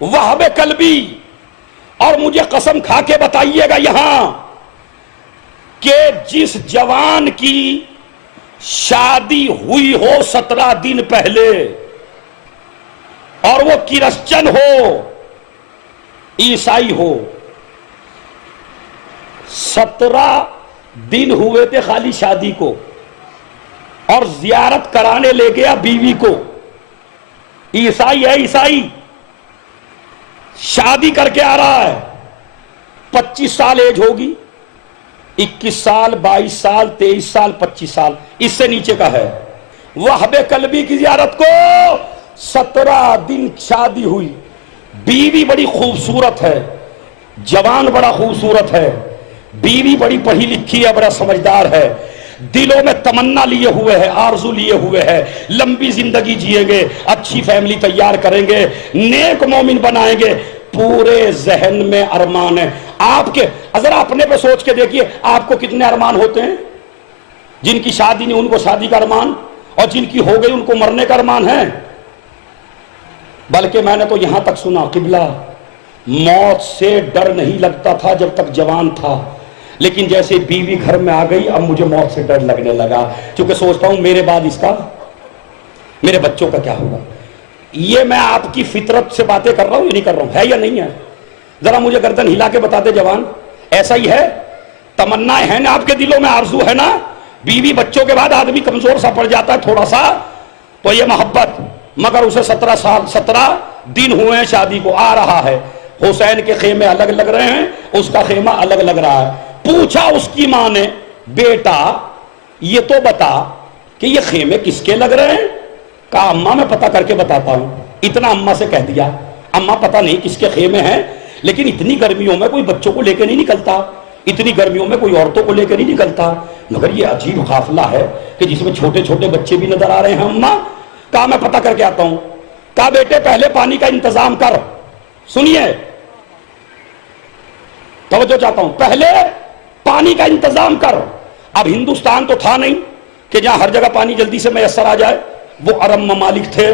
وہب قلبی، اور مجھے قسم کھا کے بتائیے گا یہاں کہ جس جوان کی شادی ہوئی ہو 17 دن پہلے اور وہ کرسچن ہو عیسائی ہو، 17 دن ہوئے تھے خالی شادی کو، اور زیارت کرانے لے گیا بیوی کو، عیسائی ہے، عیسائی شادی کر کے آ رہا ہے، 25 سال ایج ہوگی، 21 سال 22 سال 23 سال 25 سال، اس سے نیچے کا ہے، وہب قلبی کی زیارت کو 17 دن شادی ہوئی، بیوی بڑی خوبصورت ہے، جوان بڑا خوبصورت ہے، بیوی بڑی پڑھی لکھی ہے، بڑا سمجھدار ہے، دلوں میں تمنا لیے ہوئے ہے، آرزو لیے ہوئے ہے، لمبی زندگی جیئیں گے، اچھی فیملی تیار کریں گے، نیک مومن بنائیں گے، پورے ذہن میں ارمان ہے۔ آپ کے ذرا اپنے پہ سوچ کے دیکھیے، آپ کو کتنے ارمان ہوتے ہیں؟ جن کی شادی نہیں ان کو شادی کا ارمان، اور جن کی ہو گئی ان کو مرنے کا ارمان ہے۔ بلکہ میں نے تو یہاں تک سنا، قبلہ موت سے ڈر نہیں لگتا تھا جب تک جوان تھا، لیکن جیسے بیوی گھر میں آ گئی اب مجھے موت سے ڈر لگنے لگا، کیونکہ سوچتا ہوں میرے بعد اس کا، میرے بچوں کا کیا ہوگا۔ یہ میں آپ کی فطرت سے باتیں کر رہا ہوں، یہ نہیں کر رہا ہوں، ہے یا نہیں ہے؟ ذرا مجھے گردن ہلا کے بتا دے جوان، ایسا ہی ہے؟ تمنا ہے نا آپ کے دلوں میں، آرزو ہے نا؟ بیوی بچوں کے بعد آدمی کمزور سا پڑ جاتا ہے تھوڑا سا، تو یہ محبت، مگر اسے 17 دن ہوئے ہیں شادی کو، آ رہا ہے، حسین کے خیمے الگ لگ رہے ہیں، اس کا خیمہ الگ لگ رہا ہے۔ پوچھا اس کی ماں نے، بیٹا یہ تو بتا کہ یہ خیمے کس کے لگ رہے ہیں؟ کہا اماں میں پتہ کر کے بتاتا ہوں۔ اتنا اماں سے کہہ دیا، اماں پتہ نہیں کس کے خیمے ہیں، لیکن اتنی گرمیوں میں کوئی بچوں کو لے کے نہیں نکلتا، اتنی گرمیوں میں کوئی عورتوں کو لے کے نہیں نکلتا، مگر یہ عجیب قافلہ ہے کہ جس میں چھوٹے چھوٹے بچے بھی نظر آ رہے ہیں۔ اماں کہا میں پتہ کر کے آتا ہوں۔ کہا بیٹے پہلے پانی کا انتظام کر، سنیے توجہ چاہتا ہوں، پہلے پانی کا انتظام کر۔ اب ہندوستان تو تھا نہیں کہ جہاں ہر جگہ پانی جلدی سے میسر آ جائے، وہ عرب ممالک تھے،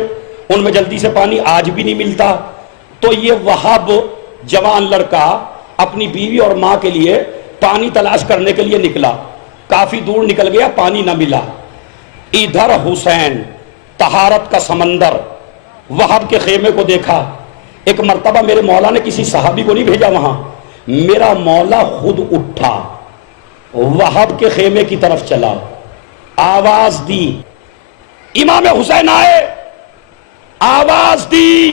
ان میں جلدی سے پانی آج بھی نہیں ملتا، تو یہ وہاب جوان لڑکا اپنی بیوی اور ماں کے لیے پانی تلاش کرنے کے لیے نکلا، کافی دور نکل گیا، پانی نہ ملا، ادھر حسین طہارت کا سمندر، وہاب کے خیمے کو دیکھا۔ ایک مرتبہ میرے مولا نے کسی صحابی کو نہیں بھیجا وہاں، میرا مولا خود اٹھا، وہاب کے خیمے کی طرف چلا، آواز دی، امام حسین آئے، آواز دی،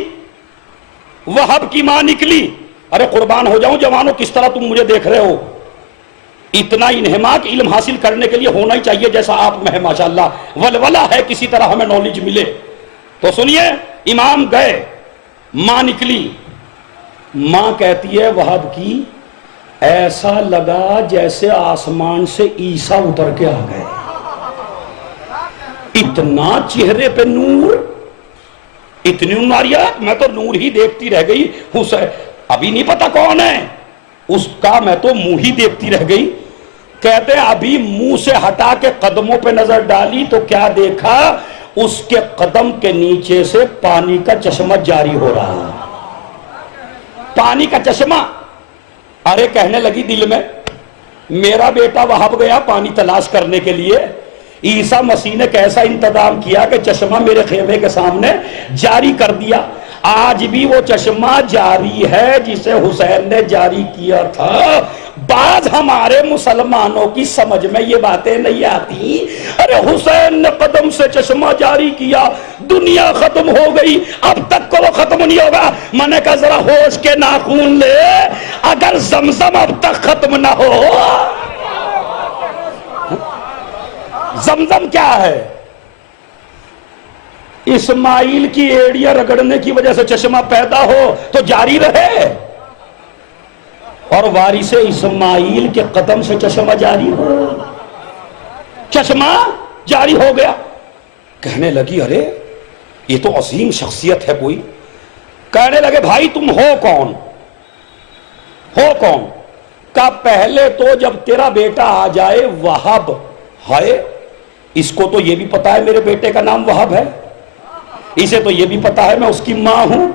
وہاب کی ماں نکلی۔ ارے قربان ہو جاؤں جوانوں، کس طرح تم مجھے دیکھ رہے ہو؟ اتنا انہماک علم حاصل کرنے کے لیے ہونا ہی چاہیے جیسا آپ میں ہے، ماشاءاللہ ولولہ ہے، کسی طرح ہمیں نالج ملے۔ تو سنیے، امام گئے، ماں نکلی، ماں کہتی ہے وہاب کی، ایسا لگا جیسے آسمان سے عیسیٰ اتر کے آ گئے، اتنا چہرے پہ نور، اتنی نوریات، میں تو نور ہی دیکھتی رہ گئی۔ حسین ابھی نہیں پتا کون ہے اس کا، میں تو منہ ہی دیکھتی رہ گئی۔ کہتے ہیں ابھی منہ سے ہٹا کے قدموں پہ نظر ڈالی تو کیا دیکھا، اس کے قدم کے نیچے سے پانی کا چشمہ جاری ہو رہا، پانی کا چشمہ۔ ارے کہنے لگی دل میں، میرا بیٹا وہاب گیا پانی تلاش کرنے کے لیے، عیسیٰ مسیح نے کیسا انتظام کیا کہ چشمہ میرے خیمے کے سامنے جاری کر دیا۔ آج بھی وہ چشمہ جاری ہے جسے حسین نے جاری کیا تھا۔ بعض ہمارے مسلمانوں کی سمجھ میں یہ باتیں نہیں آتی، ارے حسین نے قدم سے چشمہ جاری کیا، دنیا ختم ہو گئی، اب تک کو وہ ختم نہیں ہوگا۔ میں نے کہا ذرا ہوش کے ناخون لے، اگر زمزم اب تک ختم نہ ہو، زمزم کیا ہے؟ اسماعیل کی ایڑیاں رگڑنے کی وجہ سے چشمہ پیدا ہو تو جاری رہے، اور وارث اسماعیل کے قدم سے چشمہ جاری ہو، چشمہ جاری ہو گیا۔ کہنے لگی ارے یہ تو عظیم شخصیت ہے کوئی۔ کہنے لگے بھائی تم ہو کون؟ ہو کون؟ کہا پہلے تو جب تیرا بیٹا آ جائے وہاب ہے، اس کو تو یہ بھی پتا ہے میرے بیٹے کا نام وہاب ہے، اسے تو یہ بھی پتا ہے میں اس کی ماں ہوں۔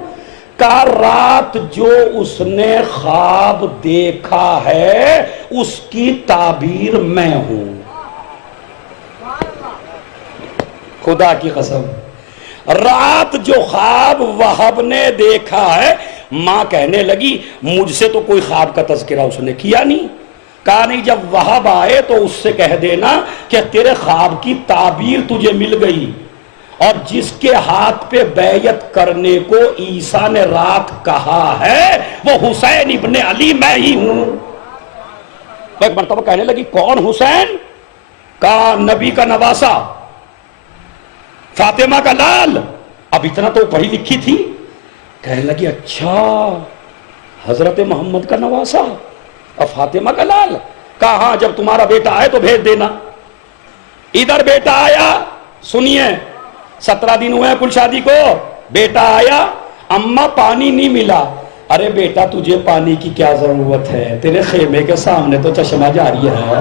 کہا رات جو اس نے خواب دیکھا ہے اس کی تعبیر میں ہوں. خدا کی قسم رات جو خواب وہب نے دیکھا ہے. ماں کہنے لگی مجھ سے تو کوئی خواب کا تذکرہ اس نے کیا نہیں. کہا نہیں جب وہب آئے تو اس سے کہہ دینا کہ تیرے خواب کی تعبیر تجھے مل گئی، اور جس کے ہاتھ پہ بیعت کرنے کو عیسیٰ نے رات کہا ہے وہ حسین ابن علی میں ہی ہوں. ایک مرتبہ کہنے لگی کون حسین؟ کہا نبی کا نواسا، فاطمہ کا لال. اب اتنا تو پڑھی لکھی تھی. کہنے لگی اچھا حضرت محمد کا نواسا اور فاطمہ کا لال. کہا ہاں جب تمہارا بیٹا آئے تو بھیج دینا. ادھر بیٹا آیا، سنیے 17 دن ہوئے کل شادی کو. بیٹا آیا، اماں پانی نہیں ملا. ارے بیٹا تجھے پانی کی کیا ضرورت ہے، تیرے خیمے کے سامنے تو چشمہ جاری ہے.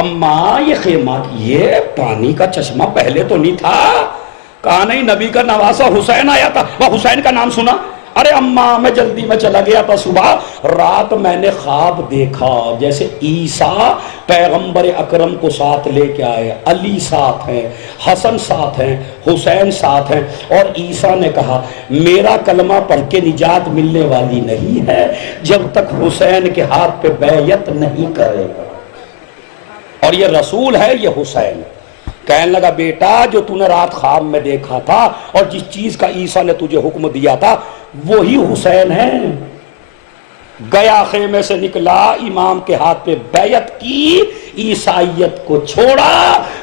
اماں یہ خیمہ یہ پانی کا چشمہ پہلے تو نہیں تھا. کہا نہیں نبی کا نواسا حسین آیا تھا، وہ حسین کا نام سنا. ارے اماں میں جلدی میں چلا گیا تھا صبح، رات میں نے خواب دیکھا جیسے عیسیٰ پیغمبر اکرم کو ساتھ لے کے آئے، علی ساتھ ہیں، حسن ساتھ ہیں، حسین ساتھ ہیں. اور عیسیٰ نے کہا میرا کلمہ پڑھ کے نجات ملنے والی نہیں ہے جب تک حسین کے ہاتھ پہ بیعت نہیں کرے گا. اور یہ رسول ہے یہ حسین. کہنے لگا بیٹا جو تو نے رات خواب میں دیکھا تھا اور جس چیز کا عیسیٰ نے تجھے حکم دیا تھا وہی حسین ہے. گیا خیمے سے نکلا، امام کے ہاتھ پہ بیعت کی، عیسائیت کو چھوڑا،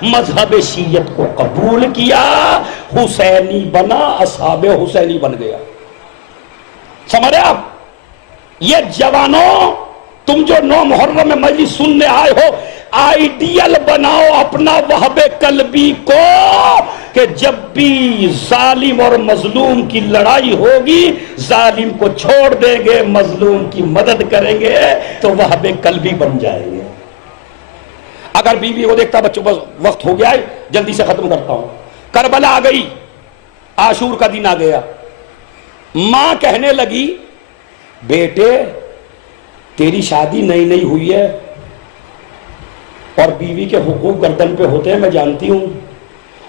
مذہب شیعت کو قبول کیا، حسینی بنا، اصحاب حسینی بن گیا. سمجھ رہے آپ؟ یہ جوانوں تم جو 9 محرم میں مجلس سننے آئے ہو، آئیڈیل بناؤ اپنا وہب قلبی کو کہ جب بھی ظالم اور مظلوم کی لڑائی ہوگی ظالم کو چھوڑ دیں گے، مظلوم کی مدد کریں گے تو وہب قلبی بن جائیں گے. اگر بیوی کو دیکھتا بچوں بس وقت ہو گیا ہے جلدی سے ختم کرتا ہوں. کربلا آ گئی، عاشور کا دن آ گیا. ماں کہنے لگی بیٹے تیری شادی نئی نئی ہوئی ہے اور بیوی کے حقوق گردن پہ ہوتے ہیں میں جانتی ہوں،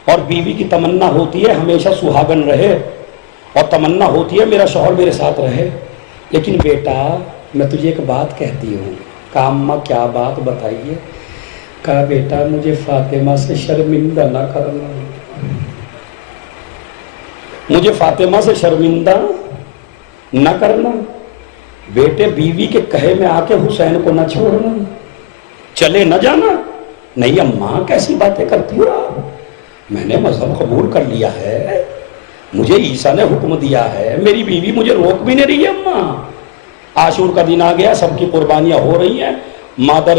اور بیوی کی تمنا ہوتی ہے ہمیشہ سہاگن رہے، اور تمنا ہوتی ہے میرا شوہر میرے ساتھ رہے. لیکن بیٹا میں تجھے ایک بات کہتی ہوں. کہا اماں کیا بات بتائیے. کہا بیٹا مجھے فاطمہ سے شرمندہ نہ کرنا، مجھے فاطمہ سے شرمندہ نہ کرنا. بیٹے بیوی کے کہے میں آ کے حسین کو نہ چھوڑنا، چلے نہ جانا. نہیں اماں کیسی باتیں کرتی ہو آپ، میں نے مذہب قبول کر لیا ہے، مجھے عیسیٰ نے حکم دیا ہے، میری بیوی مجھے روک بھی نہیں رہی ہے. اماں عاشور کا دن آ گیا، سب کی قربانیاں ہو رہی ہیں. مادر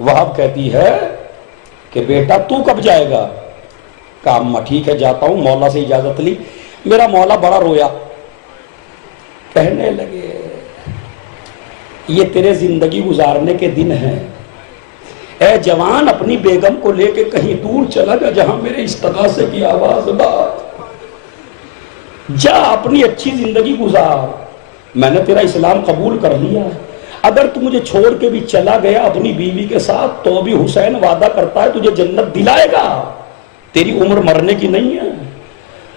وہب کہتی ہے کہ بیٹا تو کب جائے گا؟ کہا اماں ٹھیک ہے جاتا ہوں. مولا سے اجازت لی. میرا مولا بڑا رویا. کہنے لگے یہ تیرے زندگی گزارنے کے دن ہیں، اے جوان اپنی بیگم کو لے کے کہیں دور چلا جا جہاں میرے استغاثے کی آواز بات، جا اپنی اچھی زندگی گزار. میں نے تیرا اسلام قبول کر لیا، اگر تو مجھے چھوڑ کے بھی چلا گیا اپنی بیوی کے ساتھ تو بھی حسین وعدہ کرتا ہے تجھے جنت دلائے گا، تیری عمر مرنے کی نہیں ہے.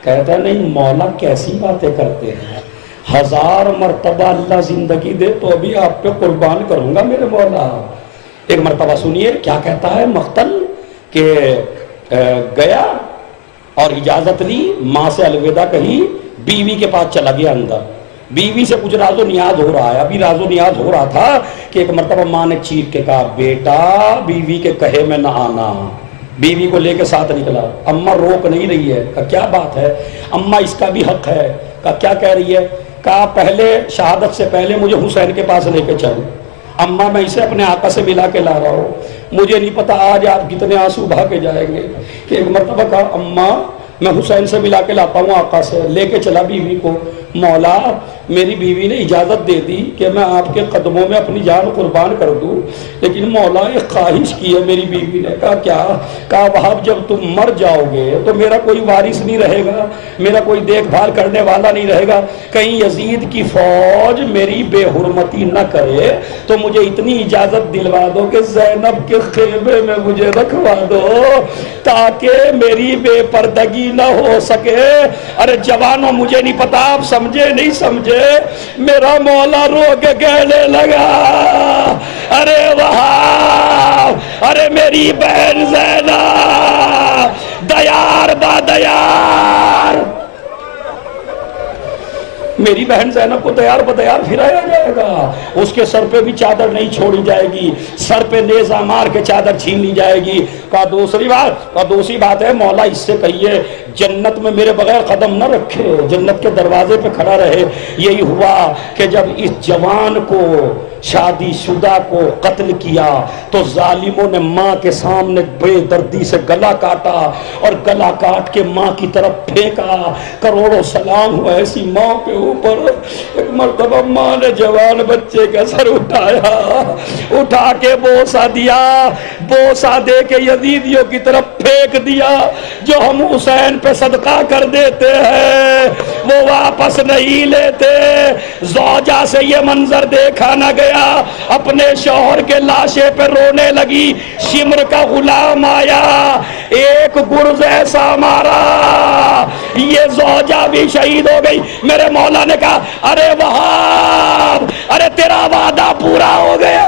کہتا ہے نہیں مولا کیسی باتیں کرتے ہیں، 1000 مرتبہ اللہ زندگی دے تو بھی آپ پہ قربان کروں گا میرے مولا. ایک مرتبہ سنیے کیا کہتا ہے مقتل کہ گیا اور اجازت لی، ماں سے الوداع کہی، بیوی کے پاس چلا گیا اندر. بیوی سے کچھ راز و نیاز ہو رہا ہے. ابھی راز و نیاز ہو رہا تھا کہ ایک مرتبہ ماں نے چیخ کے کہا بیٹا بیوی کے کہے میں نہ آنا. بیوی کو لے کے ساتھ نکلا. اماں روک نہیں رہی ہے. کہا کیا بات ہے؟ اماں اس کا بھی حق ہے. کہا کیا کہہ رہی ہے؟ کہا پہلے شہادت سے پہلے مجھے حسین کے پاس لے کے چل. اماں میں اسے اپنے آقا سے ملا کے لا رہا ہوں، مجھے نہیں پتا آج آپ کتنے آنسو بہا کے جائیں گے. کہ ایک مرتبہ کہا اماں میں حسین سے ملا کے لاتا ہوں آقا سے. لے کے چلا بیوی کو. مولا میری بیوی نے اجازت دے دی کہ میں آپ کے قدموں میں اپنی جان قربان کر دوں، لیکن مولا ایک خواہش کی ہے میری بیوی نے۔ کہا کیا؟ کہا وہاب جب تم مر جاؤ گے تو میرا کوئی وارث نہیں رہے گا، میرا کوئی دیکھ بھال کرنے والا نہیں رہے گا، کہیں یزید کی فوج میری بے حرمتی نہ کرے تو مجھے اتنی اجازت دلوا دو کہ زینب کے خیمے میں مجھے رکھوا دو تاکہ میری بے پردگی نہ ہو سکے۔ ارے جوانوں مجھے نہیں پتا آپ سمجھے نہیں سمجھے، میرا مولا رو کے کہنے لگا ارے وہاں، ارے میری بہن زینب دیار با دیار، میری بہن زینب کو دیار بدیار پھرایا جائے گا، اس کے سر پہ بھی چادر نہیں چھوڑی جائے گی، سر پہ نیزہ مار کے چادر چھین لی جائے گی۔ کہا دوسری بات ہے مولا اس سے کہیے جنت میں میرے بغیر قدم نہ رکھے، جنت کے دروازے پہ کھڑا رہے۔ یہی ہوا کہ جب اس جوان کو شادی شدہ کو قتل کیا تو ظالموں نے ماں کے سامنے بے دردی سے گلا کاٹا اور گلا کاٹ کے ماں کی طرف پھینکا۔ کروڑوں سلام ہوا ایسی ماں کے اوپر۔ ایک مرتبہ ماں نے جوان بچے کا سر اٹھایا، اٹھا کے بوسہ دیا، بوسہ دے کے یزیدیوں کی طرف پھینک دیا۔ جو ہم حسین پہ صدقہ کر دیتے ہیں وہ واپس نہیں لیتے۔ زوجہ سے یہ منظر دیکھا نہ گیا، اپنے شوہر کے لاشے پہ رونے لگی۔ شمر کا غلام آیا، ایک گرز ایسا مارا، یہ زوجہ بھی شہید ہو گئی۔ میرے مولا نے کہا ارے وہاب، ارے تیرا وعدہ پورا ہو گیا۔